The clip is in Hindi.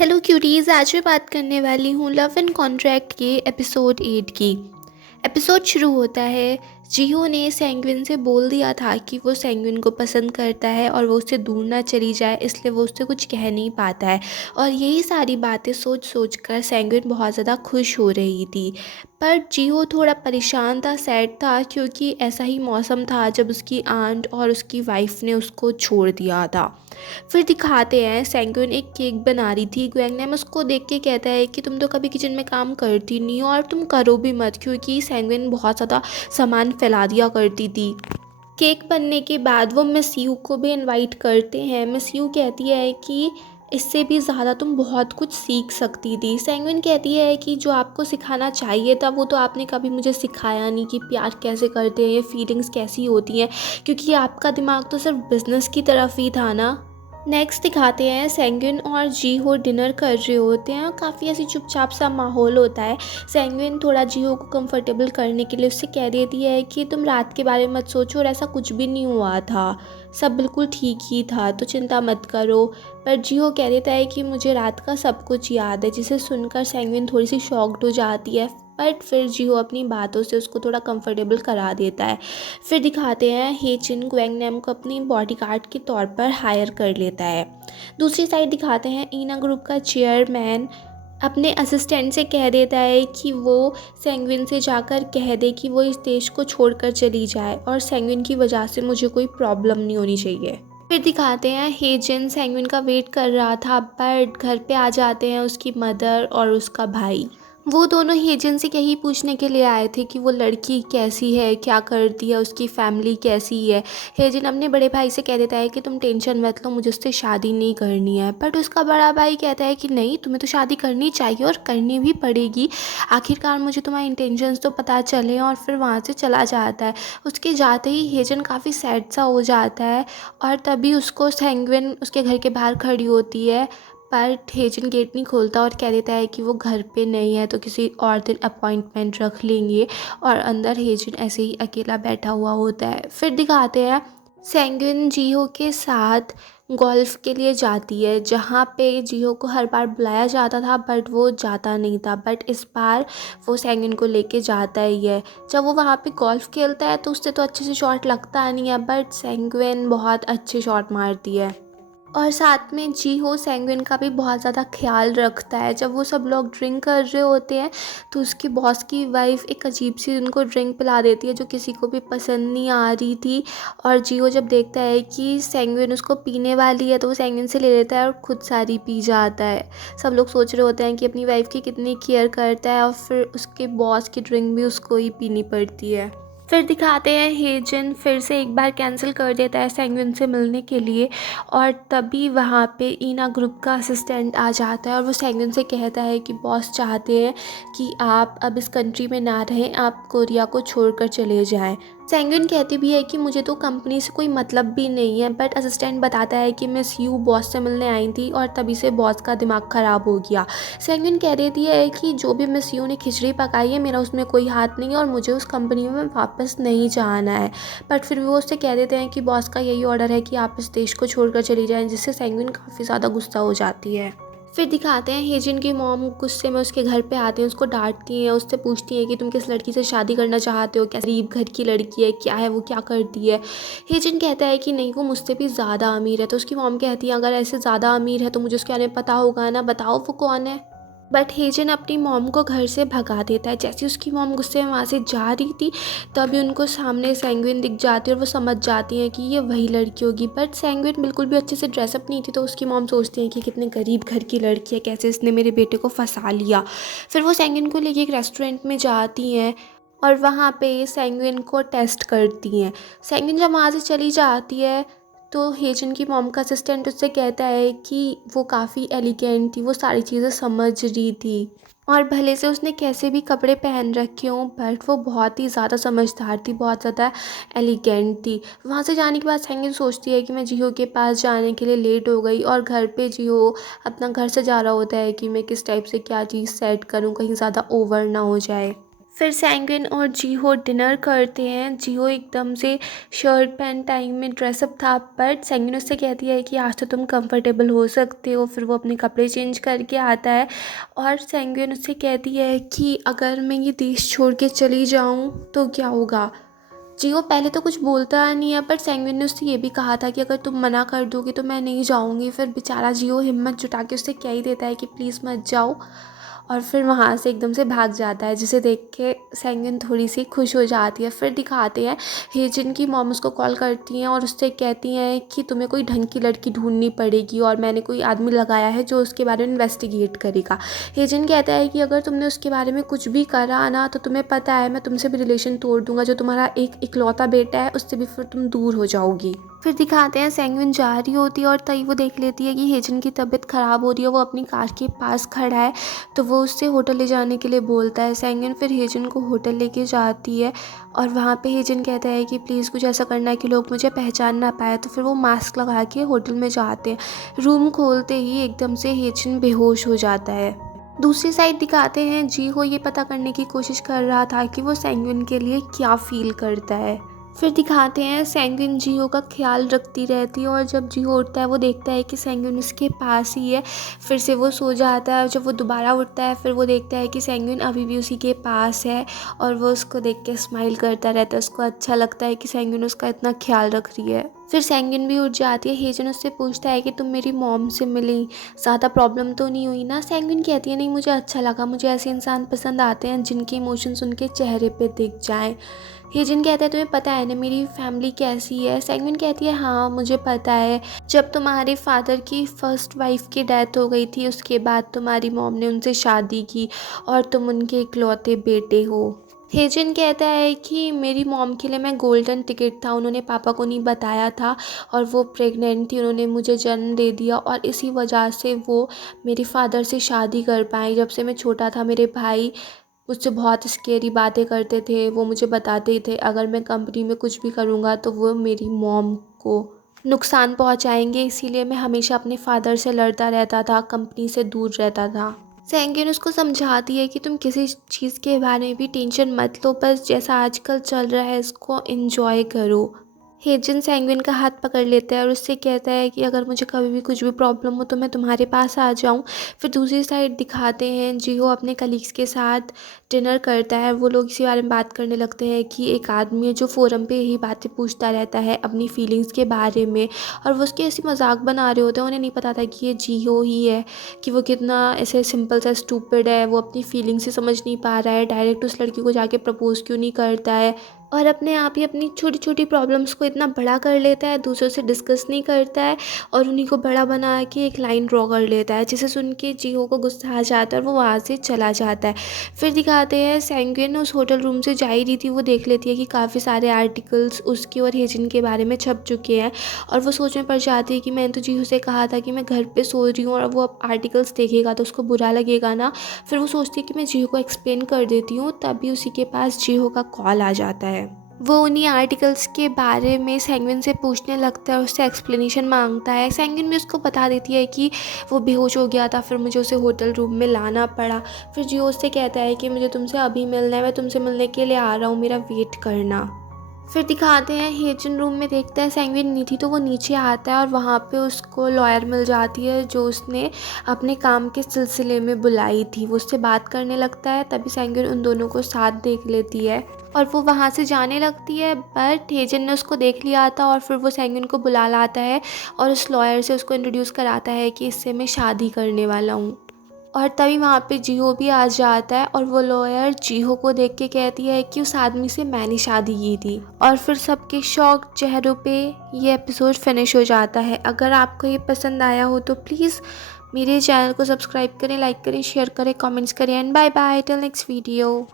हेलो क्यूटीज़, आज मैं बात करने वाली हूँ लव एंड कॉन्ट्रैक्ट के एपिसोड 8 की। एपिसोड शुरू होता है। जिहो ने सेंग्विन से बोल दिया था कि वो सेंग्विन को पसंद करता है और वो उससे दूर ना चली जाए, इसलिए वो उससे कुछ कह नहीं पाता है। और यही सारी बातें सोच सोच कर सेंग्विन बहुत ज़्यादा खुश हो रही थी। पर जिहो थोड़ा परेशान था, सैड था, क्योंकि ऐसा ही मौसम था जब उसकी आंट और उसकी वाइफ ने उसको छोड़ दिया था। फिर दिखाते हैं सेंग्विन एक केक बना रही थी। ग्वेंगनैम उसको देख के कहता है कि तुम तो कभी किचन में काम करती नहीं हो और तुम करो भी मत, क्योंकि सेंग्विन बहुत ज़्यादा सामान फैला दिया करती थी। केक बनने के बाद वो मिस यू को भी इनवाइट करते हैं। मिस यू कहती है कि इससे भी ज़्यादा तुम बहुत कुछ सीख सकती थी। सेंग्विन कहती है कि जो आपको सिखाना चाहिए था वो तो आपने कभी मुझे सिखाया नहीं कि प्यार कैसे करते हैं, ये फीलिंग्स कैसी होती हैं, क्योंकि आपका दिमाग तो सिर्फ बिजनेस की तरफ ही था ना। नेक्स्ट दिखाते हैं सेंग्विन और जीहो डिनर कर रहे होते हैं। काफ़ी ऐसी चुपचाप सा माहौल होता है। सेंग्विन थोड़ा जीहो को कंफर्टेबल करने के लिए उससे कह देती है कि तुम रात के बारे में मत सोचो और ऐसा कुछ भी नहीं हुआ था, सब बिल्कुल ठीक ही था, तो चिंता मत करो। पर जीहो कह देता है कि मुझे रात का सब कुछ याद है, जिसे सुनकर सेंग्विन थोड़ी सी शॉक्ड हो जाती है। बट फिर जिहो अपनी बातों से उसको थोड़ा कंफर्टेबल करा देता है। फिर दिखाते हैं हेचिन ग्वेंगनैम को अपनी बॉडीगार्ड के तौर पर हायर कर लेता है। दूसरी साइड दिखाते हैं ईना ग्रुप का चेयरमैन अपने असिस्टेंट से कह देता है कि वो सेंग्विन से जाकर कह दे कि वो इस देश को छोड़कर चली जाए और सेंग्विन की वजह से मुझे कोई प्रॉब्लम नहीं होनी चाहिए। फिर दिखाते हैं हेजिन सेंग्विन का वेट कर रहा था, बट घर पे आ जाते हैं उसकी मदर और उसका भाई। वो दोनों हेजिन से यही पूछने के लिए आए थे कि वो लड़की कैसी है, क्या करती है, उसकी फैमिली कैसी है। हेजिन अपने बड़े भाई से कह देता है कि तुम टेंशन मत लो, मुझे उससे शादी नहीं करनी है। बट उसका बड़ा भाई कहता है कि नहीं, तुम्हें तो शादी करनी चाहिए और करनी भी पड़ेगी। आखिरकार मुझे तुम्हारे इंटेंशंस तो पता चले। और फिर वहाँ से चला जाता है। उसके जाते ही हेजिन काफ़ी सैड सा हो जाता है और तभी उसको सेंग्विन उसके घर के बाहर खड़ी होती है। पर हेजिन गेट नहीं खोलता और कह देता है कि वो घर पे नहीं है, तो किसी और दिन अपॉइंटमेंट रख लेंगे। और अंदर हेजिन ऐसे ही अकेला बैठा हुआ होता है। फिर दिखाते हैं सेंग्विन जिहो के साथ गोल्फ के लिए जाती है, जहाँ पे जिहो को हर बार बुलाया जाता था बट वो जाता नहीं था। बट इस बार वो सेंग्विन को लेके जाता ही है। जब वो वहाँ पे गोल्फ खेलता है तो उससे तो अच्छे से शॉट लगता नहीं है, बट सेंग्विन बहुत अच्छे शॉट मारती है। और साथ में जीहो सेंग्विन का भी बहुत ज़्यादा ख्याल रखता है। जब वो सब लोग ड्रिंक कर रहे होते हैं तो उसकी बॉस की वाइफ एक अजीब सी उनको ड्रिंक पिला देती है जो किसी को भी पसंद नहीं आ रही थी। और जीहो जब देखता है कि सेंग्विन उसको पीने वाली है तो वो सेंग्विन से ले लेता है और खुद सारी पी जाता है। सब लोग सोच रहे होते हैं कि अपनी वाइफ की कितनी केयर करता है और फिर उसके बॉस की ड्रिंक भी उसको ही पीनी पड़ती है। फिर दिखाते हैं हेजिन फिर से एक बार कैंसिल कर देता है सेंग्विन से मिलने के लिए। और तभी वहाँ पे ईना ग्रुप का असिस्टेंट आ जाता है और वो सेंग्विन से कहता है कि बॉस चाहते हैं कि आप अब इस कंट्री में ना रहें, आप कोरिया को छोड़कर चले जाएं। सेंग्विन कहती भी है कि मुझे तो कंपनी से कोई मतलब भी नहीं है। बट असिस्टेंट बताता है कि मिस यू बॉस से मिलने आई थी और तभी से बॉस का दिमाग ख़राब हो गया। सेंग्विन कह देती है कि जो भी मिस यू ने खिचड़ी पकाई है मेरा उसमें कोई हाथ नहीं है और मुझे उस कंपनी में वापस नहीं जाना है। बट फिर वो उससे कह देते हैं कि बॉस का यही ऑर्डर है कि आप इस देश को छोड़कर चली जाएं, जिससे सेंग्विन काफ़ी ज़्यादा गुस्सा हो जाती है। फिर दिखाते हैं हेजिन की मॉम गुस्से में उसके घर पे आती हैं, उसको डांटती हैं, उससे पूछती हैं कि तुम किस लड़की से शादी करना चाहते हो, क्या गरीब घर की लड़की है, क्या है वो, क्या करती है। हेजिन कहता है कि नहीं, वो मुझसे भी ज़्यादा अमीर है। तो उसकी मॉम कहती है अगर ऐसे ज़्यादा अमीर है तो मुझे उसके बारे में पता होगा ना, बताओ वो कौन है। बट हेजिन अपनी मॉम को घर से भगा देता है। जैसे उसकी मॉम गुस्से में वहाँ से जा रही थी तभी उनको सामने सेंग्विन दिख जाती है और वो समझ जाती हैं कि ये वही लड़की होगी। बट सेंग्विन बिल्कुल भी अच्छे से ड्रेसअप नहीं थी, तो उसकी मॉम सोचती है कि कितने गरीब घर की लड़की है, कैसे इसने मेरे बेटे को फंसा लिया। फिर वो सेंग्विन को लेके एक रेस्टोरेंट में जाती हैं और वहाँ पे सेंग्विन को टेस्ट करती हैं। सेंग्विन जब वहाँ से चली जाती है तो हेजिन की मॉम का असिस्टेंट उससे कहता है कि वो काफ़ी एलिगेंट थी, वो सारी चीज़ें समझ रही थी और भले से उसने कैसे भी कपड़े पहन रखे हों बट वो बहुत ही ज़्यादा समझदार थी, बहुत ज़्यादा एलिगेंट थी। वहाँ से जाने के बाद सेंगिन सोचती है कि मैं जिहो के पास जाने के लिए लेट हो गई और घर पे जिहो अपना घर सजा रहा होता है कि मैं किस टाइप से क्या चीज़ सेट करूँ, कहीं ज़्यादा ओवर ना हो जाए। फिर सैंगविन और जीहो डिनर करते हैं। जीहो एकदम से शर्ट पैंट टाइम में ड्रेसअप था, बट सैंगविन उससे कहती है कि आज तो तुम कंफर्टेबल हो सकते हो। फिर वो अपने कपड़े चेंज करके आता है और सैंगविन उससे कहती है कि अगर मैं ये देश छोड़ के चली जाऊँ तो क्या होगा। जीहो पहले तो कुछ बोलता नहीं है, पर सैंगविन ने उससे ये भी कहा था कि अगर तुम मना कर दोगे तो मैं नहीं जाऊँगी। फिर बेचारा जीहो हिम्मत जुटा के उससे कह ही देता है कि प्लीज़ मत जाओ, और फिर वहाँ से एकदम से भाग जाता है, जिसे देख के सैंगविन थोड़ी सी खुश हो जाती है। फिर दिखाते हैं हेजिन की मॉम उसको कॉल करती हैं और उससे कहती हैं कि तुम्हें कोई ढंग की लड़की ढूंढनी पड़ेगी और मैंने कोई आदमी लगाया है जो उसके बारे में इन्वेस्टिगेट करेगा। हेजिन कहता है कि अगर तुमने उसके बारे में कुछ भी करा ना तो तुम्हें पता है मैं तुमसे भी रिलेशन तोड़ दूंगा। जो तुम्हारा एक इकलौता बेटा है उससे भी फिर तुम दूर हो जाओगी। फिर दिखाते हैं सैंगविन जा रही होती है और तभी वो देख लेती है कि हेजिन की तबीयत ख़राब हो रही है। वो अपनी कार के पास खड़ा है तो वो उससे होटल ले जाने के लिए बोलता है। सैंगविन फिर हेजिन को होटल लेके जाती है और वहाँ पे हेजिन कहता है कि प्लीज़ कुछ ऐसा करना है कि लोग मुझे पहचान ना पाए। तो फिर वो मास्क लगा के होटल में जाते हैं। रूम खोलते ही एकदम से हेजिन बेहोश हो जाता है। दूसरी साइड दिखाते हैं जीहो ये पता करने की कोशिश कर रहा था कि वो सैंगविन के लिए क्या फील करता है। फिर दिखाते हैं सैंगविन जीहो का ख्याल रखती रहती है और जब जीहो उठता है वो देखता है कि सैंगविन उसके पास ही है। फिर से वो सो जाता है और जब वो दोबारा उठता है फिर वो देखता है कि सैंगविन अभी भी उसी के पास है और वो उसको देख के स्माइल करता रहता है। उसको अच्छा लगता है कि सैंगविन उसका इतना ख्याल रख रही है। फिर सैंगविन भी उठ जाती है। हेजन उससे पूछता है कि तुम मेरी मॉम से मिली, ज़्यादा प्रॉब्लम तो नहीं हुई ना। सैंगविन कहती है नहीं, मुझे अच्छा लगा, मुझे ऐसे इंसान पसंद आते हैं जिनके इमोशंस उनके चेहरे पे दिख जाएं। हेजन कहता है तुम्हें पता है ना मेरी फैमिली कैसी है। सैंगविन कहती है हाँ मुझे पता है, जब तुम्हारे फादर की फर्स्ट वाइफ की डेथ हो गई थी उसके बाद तुम्हारी मॉम ने उनसे शादी की और तुम उनके इकलौते बेटे हो। हेजन कहता है कि मेरी मॉम के लिए मैं गोल्डन टिकट था, उन्होंने पापा को नहीं बताया था और वो प्रेग्नेंट थी, उन्होंने मुझे जन्म दे दिया और इसी वजह से वो मेरे फादर से शादी कर पाई। जब से मैं छोटा था मेरे भाई मुझसे बहुत स्केरी बातें करते थे। वो मुझे बताते थे अगर मैं कंपनी में कुछ भी करूँगा तो वो मेरी मॉम को नुकसान पहुँचाएंगे, इसीलिए मैं हमेशा अपने फादर से लड़ता रहता था, कंपनी से दूर रहता था। सैंगविन उसको समझाती है कि तुम किसी चीज़ के बारे में भी टेंशन मत लो, बस जैसा आजकल चल रहा है इसको एंजॉय करो। हेजन सैंगविन का हाथ पकड़ लेता है और उससे कहता है कि अगर मुझे कभी भी कुछ भी प्रॉब्लम हो तो मैं तुम्हारे पास आ जाऊं। फिर दूसरी साइड दिखाते हैं जीहो अपने कलीग्स के साथ डिनर करता है। वो लोग इसी बारे में बात करने लगते हैं कि एक आदमी है जो फोरम पे यही बातें पूछता रहता है अपनी फीलिंग्स के बारे में, और वो उसके ऐसी मजाक बना रहे होते हैं। उन्हें नहीं पता था कि ये जीहो ही है, कि वो कितना ऐसे सिंपल सा स्टूपिड है। वो अपनी फीलिंग्स से समझ नहीं पा रहा है, डायरेक्ट उस लड़की को जाके प्रपोज क्यों नहीं करता है और अपने आप ही अपनी छोटी छोटी प्रॉब्लम्स को इतना बड़ा कर लेता है, दूसरों से डिस्कस नहीं करता है और उन्हीं को बड़ा बना के एक लाइन ड्रॉ कर लेता है, जिसे सुन के जीहो को गुस्सा आ जाता है और वो वहाँ से चला जाता है। फिर दिखाते हैं सैंगविन उस होटल रूम से जा ही रही थी, वो देख लेती है कि काफ़ी सारे आर्टिकल्स उसके और हेजिन के बारे में छप चुके हैं और वो सोच में पड़ जाती है कि मैंने तो जीहो से कहा था कि मैं घर पे सो रही हूँ और वो अब आर्टिकल्स देखेगा तो उसको बुरा लगेगा ना। फिर वो सोचती है कि मैं जीहो को एक्सप्लेन कर देती हूँ, तभी उसी के पास जीहो का कॉल आ जाता है। वो उन्हीं आर्टिकल्स के बारे में सैंगविन से पूछने लगता है, उससे एक्सप्लेनेशन मांगता है। सैंगविन भी उसको बता देती है कि वो बेहोश हो गया था, फिर मुझे उसे होटल रूम में लाना पड़ा। फिर जियो उससे कहता है कि मुझे तुमसे अभी मिलना है, मैं तुमसे मिलने के लिए आ रहा हूँ, मेरा वेट करना। फिर दिखाते हैं हेजन रूम में देखता है सैंगविन नहीं थी तो वो नीचे आता है और वहाँ पे उसको लॉयर मिल जाती है जो उसने अपने काम के सिलसिले में बुलाई थी। वो उससे बात करने लगता है, तभी सैंगविन उन दोनों को साथ देख लेती है और वो वहाँ से जाने लगती है, बट हेजन ने उसको देख लिया था और फिर वो सैंगविन को बुला लाता है और उस लॉयर से उसको इंट्रोड्यूस कराता है कि इससे मैं शादी करने वाला हूँ। और तभी वहाँ पे जीहो भी आ जाता है और वो लॉयर जीहो को देख के कहती है कि उस आदमी से मैंने शादी की थी। और फिर सबके शॉक चेहरों पे ये एपिसोड फिनिश हो जाता है। अगर आपको ये पसंद आया हो तो प्लीज़ मेरे चैनल को सब्सक्राइब करें, लाइक करें, शेयर करें, कमेंट्स करें and bye bye till next video.